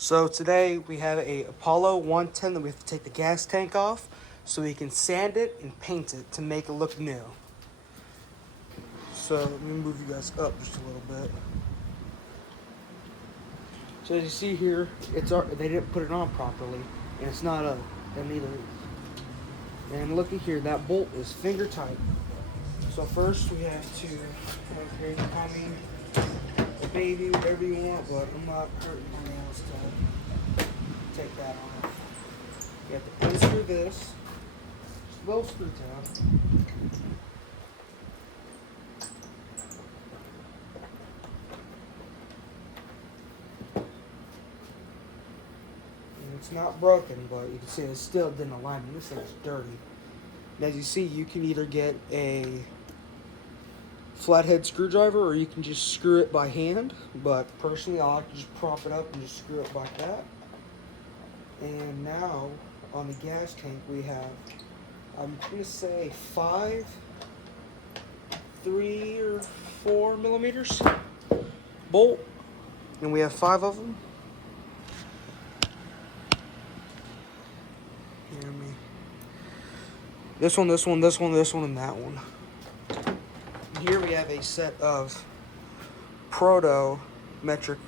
So today we have a Apollo 110 that we have to take the gas tank off so we can sand it and paint it to make it look new. So let me move you guys up just a little bit. So as you see here, they didn't put it on properly, and it's not up, and neither is. And looky here, that bolt is finger tight. So first we have to okay, call me a baby, whatever you want, but I'm not hurting my nails to take that off. You have to unscrew this, just a little screw tab. And it's not broken, but you can see it still didn't align. This thing's dirty. And as you see, you can either get a flathead screwdriver or you can just screw it by hand. But personally, I like to just prop it up and just screw it like that. And now on the gas tank we have, I'm going to say 3 or 4 millimeters bolt, and we have 5 of them. Hear me. This one, this one, this one, this one, and that one. And here we have a set of proto metric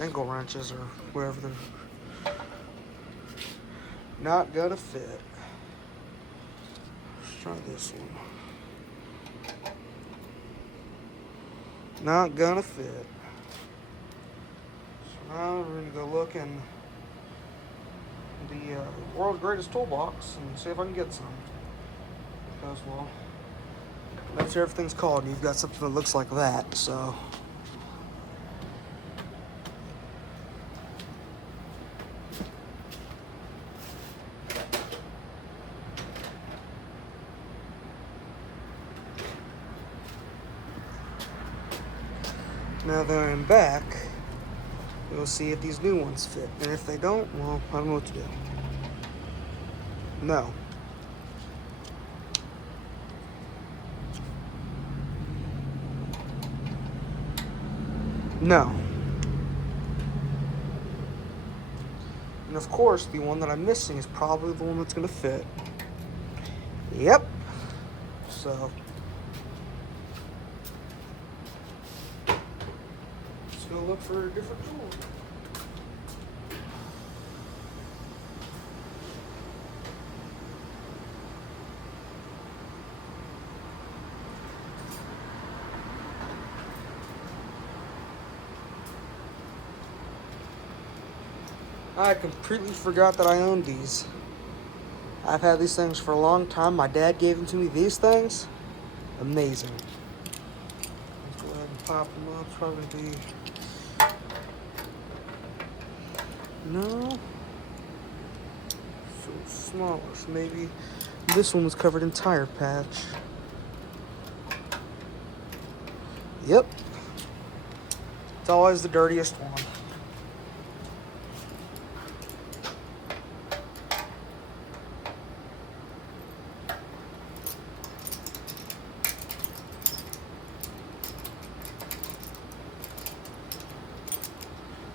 angle wrenches or whatever they're not gonna fit. Let's try this one. Not gonna fit. So now we're gonna go look in the world's greatest toolbox and see if I can get some. Because, well, that's what everything's called. You've got something that looks like that, so. Now that I'm back, we'll see if these new ones fit. And if they don't, well, I don't know what to do. No. No. And of course, the one that I'm missing is probably the one that's going to fit. Yep. So. Let's go look for a different tool. I completely forgot that I owned these. I've had these things for a long time. My dad gave them to me. These things, amazing. Let's go ahead and pop them up. Probably be no. So smaller. So maybe this one was covered in tire patch. Yep. It's always the dirtiest one.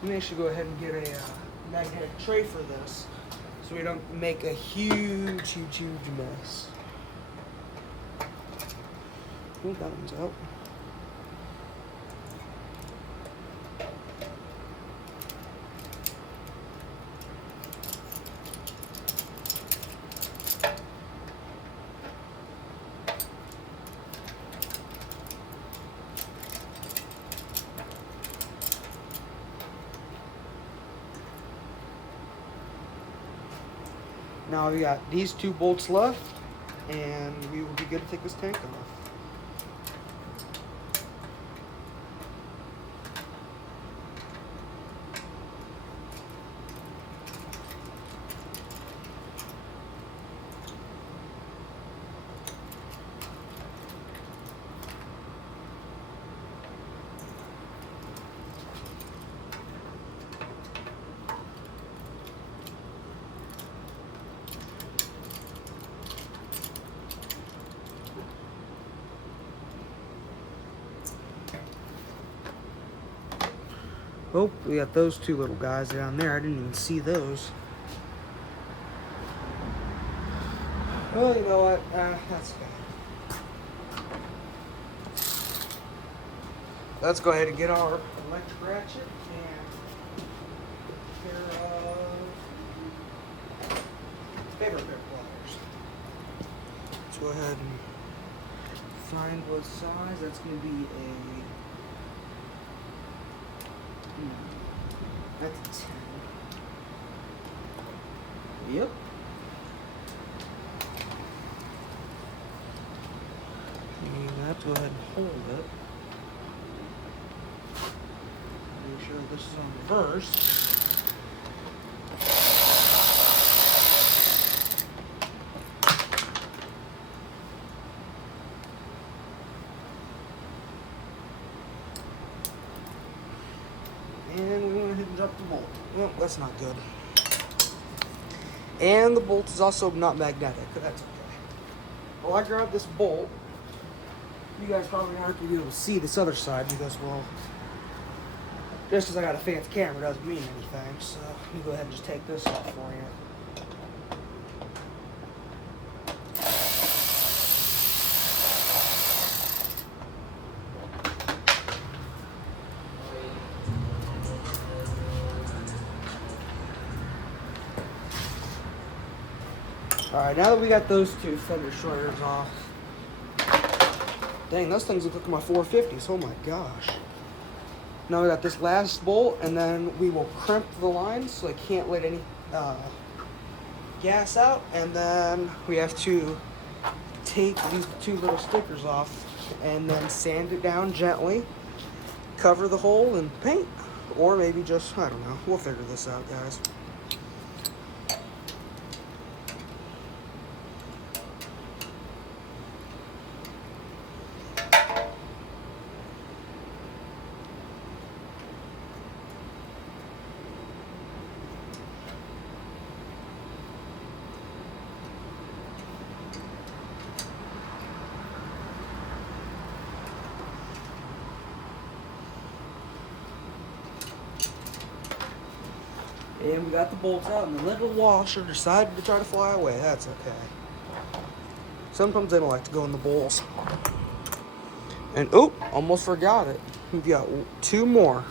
We may should go ahead and get a magnetic tray for this so we don't make a huge mess. I think that one's out. Now we got these 2 bolts left, and we will be good to take this tank off. Oh, we got those two little guys down there. I didn't even see those. Well, you know what? That's okay. Let's go ahead and get our electric ratchet and take care of favorite pair of pliers. Let's go ahead and find what size. That's going to be that's a 10. Yep. You have to go ahead and hold it. Make sure this is on reverse. And we went ahead and dropped the bolt. Well, that's not good. And the bolt is also not magnetic. That's okay. Well, I grabbed this bolt. You guys probably aren't going to be able to see this other side because, well, just because I got a fancy camera doesn't mean anything. So let me go ahead and just take this off for you. Alright, now that we got those two fender shredders off. Dang, those things look like my 450s. Oh my gosh. Now we got this last bolt, and then we will crimp the lines so it can't let any gas out. And then we have to take these two little stickers off and then sand it down gently. Cover the hole and paint. Or maybe just, I don't know. We'll figure this out, guys. And we got the bolts out, and the little washer decided to try to fly away. That's okay. Sometimes they don't like to go in the bowls. And, oh, almost forgot it. We've got two more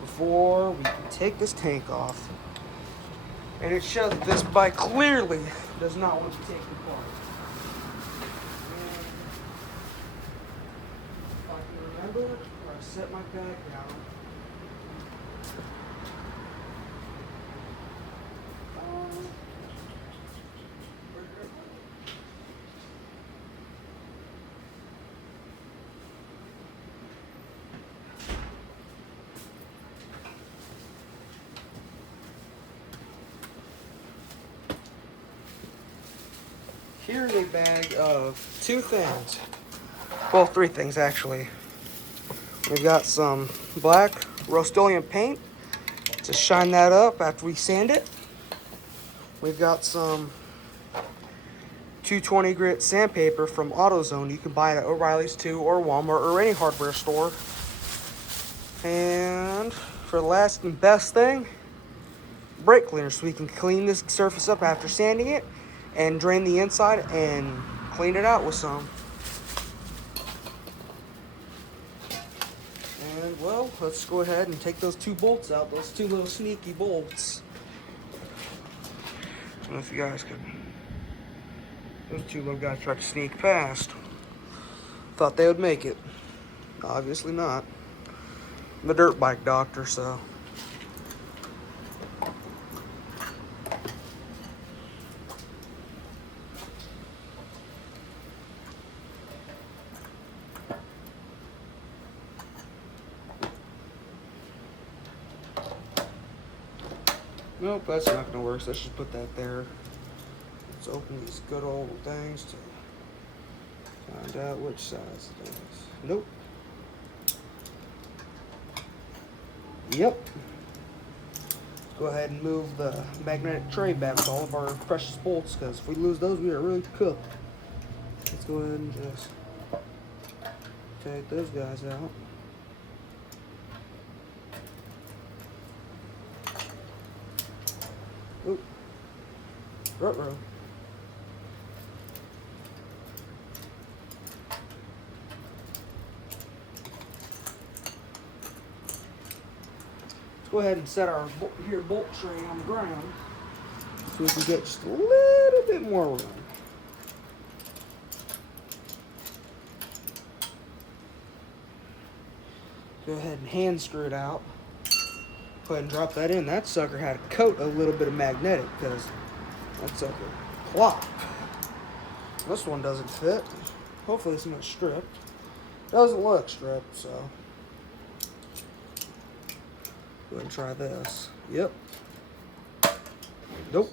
before we can take this tank off. And it shows that this bike clearly does not want to be taken apart. And if I can remember where I set my bag down. Here's a bag of two things. Well, three things actually. We've got some black Rust-Oleum paint to shine that up after we sand it. We've got some 220 grit sandpaper from AutoZone. You can buy it at O'Reilly's too, or Walmart, or any hardware store. And for the last and best thing, brake cleaner, so we can clean this surface up after sanding it and drain the inside and clean it out with some. And well, let's go ahead and take those two bolts out, those two little sneaky bolts. I don't know if you guys can. Those two little guys tried to sneak past. Thought they would make it. Obviously not. I'm a dirt bike doctor, so. Nope, that's not gonna work, so let's just put that there. Let's open these good old things to find out which size it is. Nope. Yep. Let's go ahead and move the magnetic tray back with all of our precious bolts, because if we lose those, we are really cooked. Let's go ahead and just take those guys out. Ruh-roh. Let's go ahead and set our bolt tray on the ground so we can get just a little bit more room. Go ahead and hand screw it out. Go ahead and drop that in. That sucker had to coat a little bit of magnetic because that sucker plopped. This one doesn't fit. Hopefully this one's stripped. Doesn't look stripped, so go ahead and try this. Yep. Nope.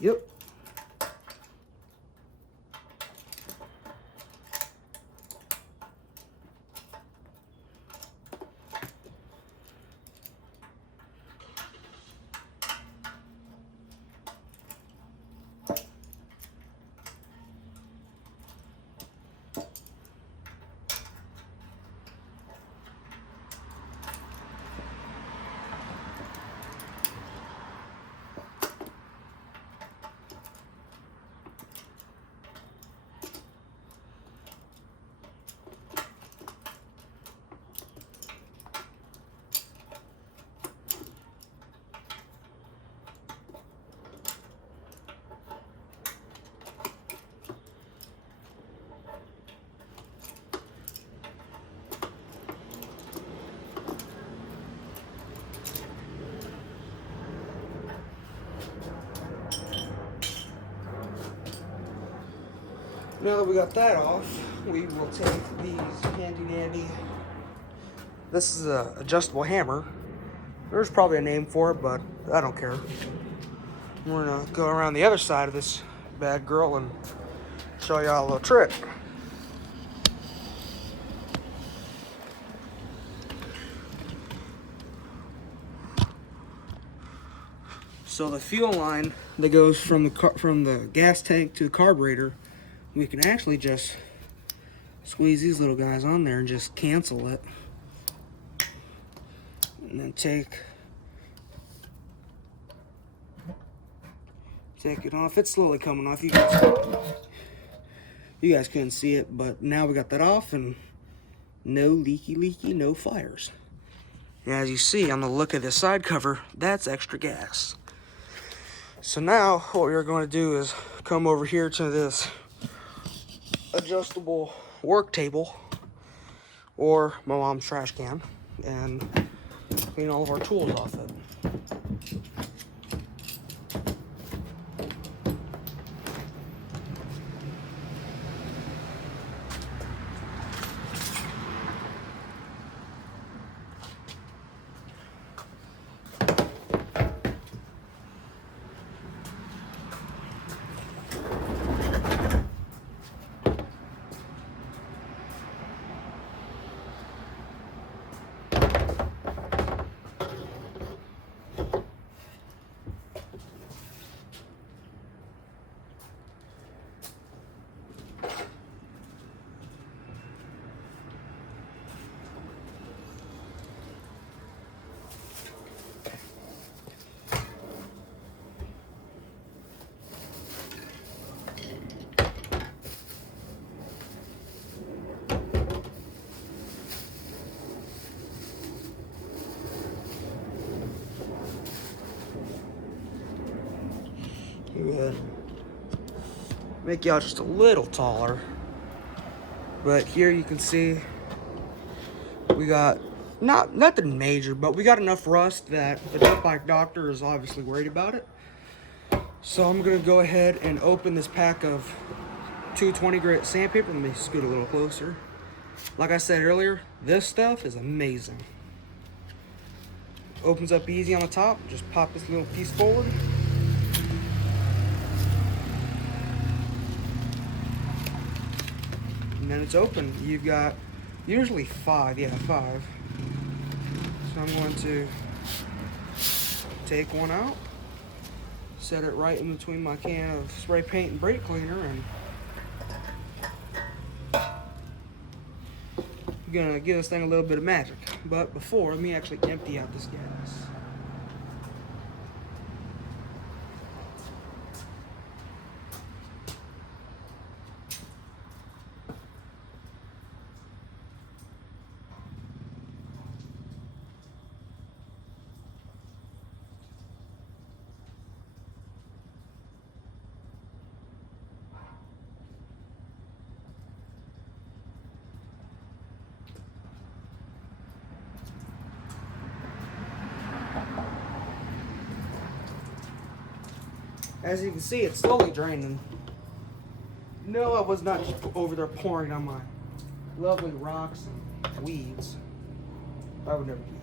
Yep. Now that we got that off, we will take these handy dandy. This is an adjustable hammer. There's probably a name for it, but I don't care. We're gonna go around the other side of this bad girl and show y'all a little trick. So the fuel line that goes from the gas tank to the carburetor, we can actually just squeeze these little guys on there and just cancel it. And then take it off. It's slowly coming off. You guys couldn't see it, but now we got that off and no leaky, no fires. And as you see on the look of this side cover, that's extra gas. So now what we're going to do is come over here to this adjustable work table or my mom's trash can and clean all of our tools off it. Good. Make y'all just a little taller. But here you can see we got nothing major, but we got enough rust that the dirt bike doctor is obviously worried about it. So I'm gonna go ahead and open this pack of 220 grit sandpaper. Let me scoot a little closer. Like I said earlier, this stuff is amazing. Opens up easy on the top. Just pop this little piece forward. And then it's open. You've got usually 5. So I'm going to take one out, set it right in between my can of spray paint and brake cleaner, and gonna give this thing a little bit of magic. But before, let me actually empty out this gas. As you can see, it's slowly draining. No, I was not just over there pouring on my lovely rocks and weeds. I would never do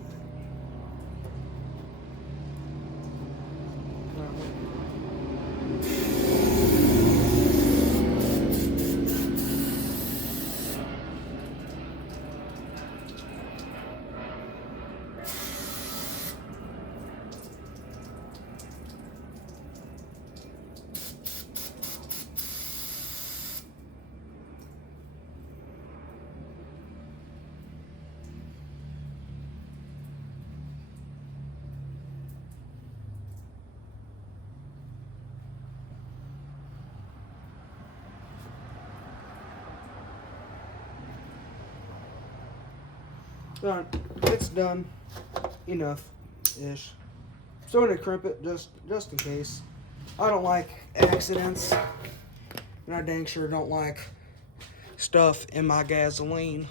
Done. It's done. Enough-ish. So I'm gonna crimp it just in case. I don't like accidents, and I dang sure don't like stuff in my gasoline.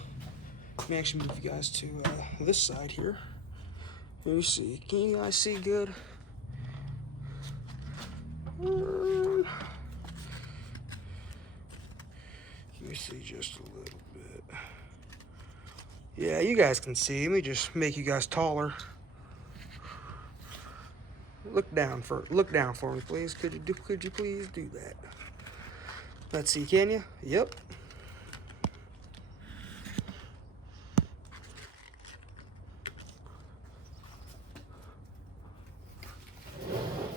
Let me actually move you guys to this side here. Let me see. Can you guys see good? Let me see just a little bit. Yeah, you guys can see. Let me just make you guys taller. Look down for me, please. Could you please do that? Let's see, can you? Yep.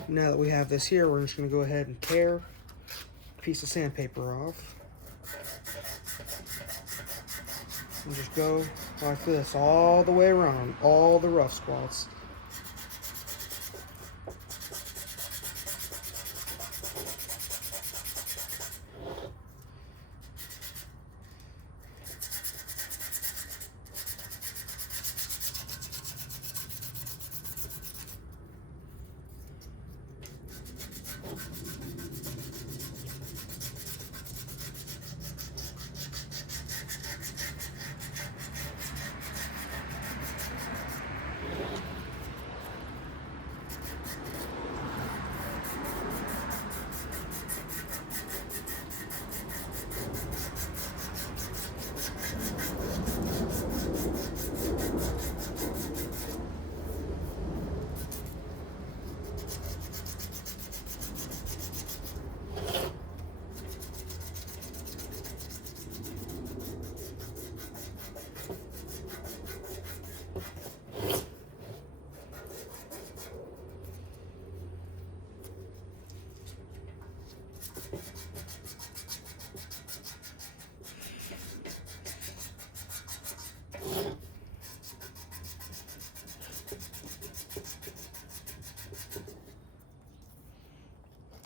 Now that we have this here, we're just gonna go ahead and tear a piece of sandpaper off. And just go like this all the way around, all the rough spots.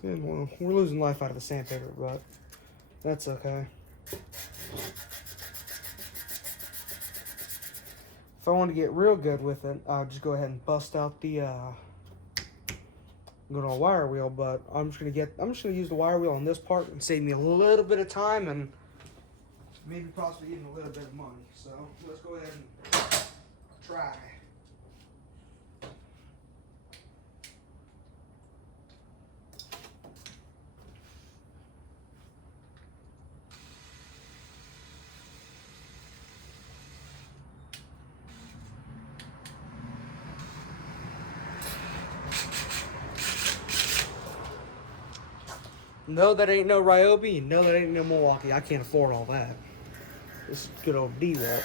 And well, we're losing life out of the sandpaper, but that's okay. If I want to get real good with it, I'll just go ahead and bust out the good old wire wheel. But I'm just gonna use the wire wheel on this part and save me a little bit of time and maybe possibly even a little bit of money. So let's go ahead and try. No, that ain't no Ryobi. No, that ain't no Milwaukee. I can't afford all that. This is good old DeWalt.